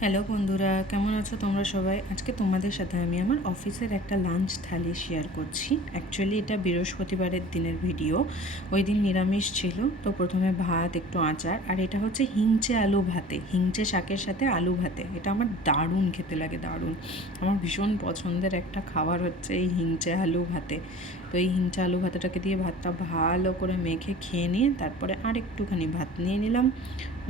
Hello বন্ধুরা, কেমন আছো তোমরা সবাই? আজকে তোমাদের সাথে আমি আমার অফিসের একটা লাঞ্চ থালি শেয়ার করছি। অ্যাকচুয়ালি এটা বৃহস্পতিবারের দিনের ভিডিও। ওই দিন নিরামিষ ছিল, তো প্রথমে ভাত, একটু আচার, আর এটা হচ্ছে হিংচে আলু ভাতে, হিংচে শাকের সাথে আলু ভাতে। এটা আমার দারুণ খেতে লাগে, দারুণ। আমার ভীষণ পছন্দের একটা খাবার হচ্ছে এই হিংচে আলু ভাতে। তো এই হিংচে আলু ভাতেটাকে দিয়ে ভাতটা ভালো করে মেখে খেয়ে নিয়ে তারপরে আর একটুখানি ভাত নিয়ে নিলাম।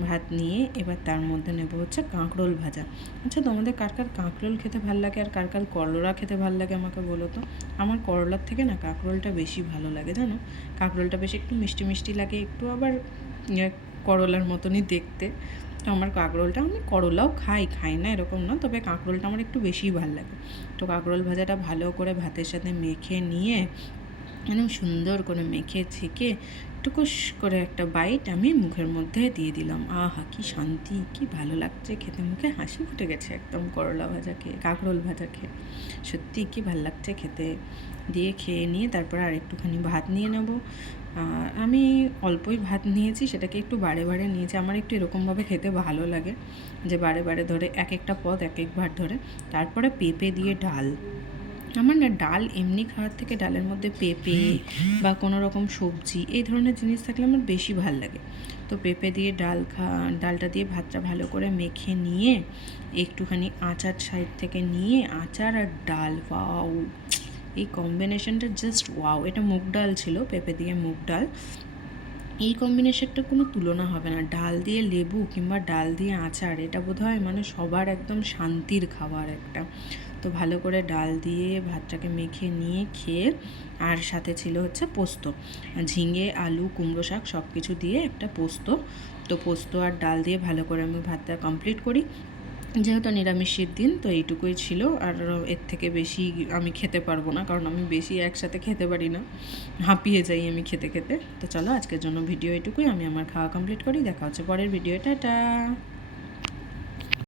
ভাত নিয়ে এবার তার মধ্যে নেব হচ্ছে কাঁকরোল ভাজা। আচ্ছা, তোমাদের কার কার কাঁকরোল খেতে ভালো লাগে আর কার কার করলা খেতে ভালো লাগে আমাকে বলো তো। আমার করলার থেকে না কাঁকরোলটা বেশি ভালো লাগে, জানো। কাঁকরোলটা বেশ একটু মিষ্টি মিষ্টি লাগে, একটু আবার করলার মতনই দেখতে। তো আমার কাঁকরোলটা, আমি করলাও খাই না এরকম না, তবে কাঁকরোলটা আমার একটু বেশিই ভালো লাগে। তো কাঁকরোল ভাজাটা ভালো করে ভাতের সাথে মেখে নিয়ে একদম সুন্দর করে মেখে ছেঁকে টুকুস করে একটা বাইট আমি মুখের মধ্যে দিয়ে দিলাম। আহা, কি শান্তি, কি ভালো লাগছে খেতে, মুখে হাসি ফুটে গেছে একদম করলা ভাজা খেয়ে, কাঁকরোল ভাজা খেয়ে। সত্যি কি ভালো লাগছে খেতে। দিয়ে খেয়ে নিয়ে তারপর আর একটুখানি ভাত নিয়ে নেব। আমি অল্পই ভাত নিয়েছি, সেটাকে একটু বাড়ে বাড়ে নিয়েছি। আমার একটু এরকমভাবে খেতে ভালো লাগে, যে বাড়ে বাড়ে ধরে এক একটা পদ এক এক ভাত ধরে। তারপরে পেঁপে দিয়ে ডাল। আমার না ডাল এমনি খাওয়ার থেকে ডালের মধ্যে পেঁপে বা কোনো রকম সবজি এই ধরনের জিনিস থাকলে আমার বেশি ভাল লাগে। তো পেঁপে দিয়ে ডালটা দিয়ে ভাতটা ভালো করে মেখে নিয়ে একটুখানি আচার সাইড থেকে নিয়ে, আচার আর ডাল, ওয়াও, এই কম্বিনেশনটা জাস্ট ওয়াও। এটা মুগ ডাল ছিল, পেঁপে দিয়ে মুগ ডাল। এই কম্বিনেশনটা কোনো তুলনা হবে না। ডাল দিয়ে লেবু কিংবা ডাল দিয়ে আচার, এটা বোধহয় মানে সবার একদম শান্তির খাবার একটা। তো ভালো করে ডাল দিয়ে ভাতটাকে মেখে নিয়ে খেয়ে, আর সাথে ছিল হচ্ছে পোস্ত, ঝিঙে, আলু, কুমড়ো শাক সব কিছু দিয়ে একটা পোস্ত। তো পোস্ত আর ডাল দিয়ে ভালো করে আমি ভাতটা কমপ্লিট করি। যেহেতু নিরামিষের দিন, তো এইটুকুই ছিল। আর এর থেকে বেশি আমি খেতে পারবো না, কারণ আমি বেশি একসাথে খেতে পারি না, হাঁপিয়ে যাই আমি খেতে খেতে। তো চলো, আজকের জন্য ভিডিও এটুকুই। আমি আমার খাওয়া কমপ্লিট করি, দেখা হচ্ছে পরের ভিডিও। টাটা।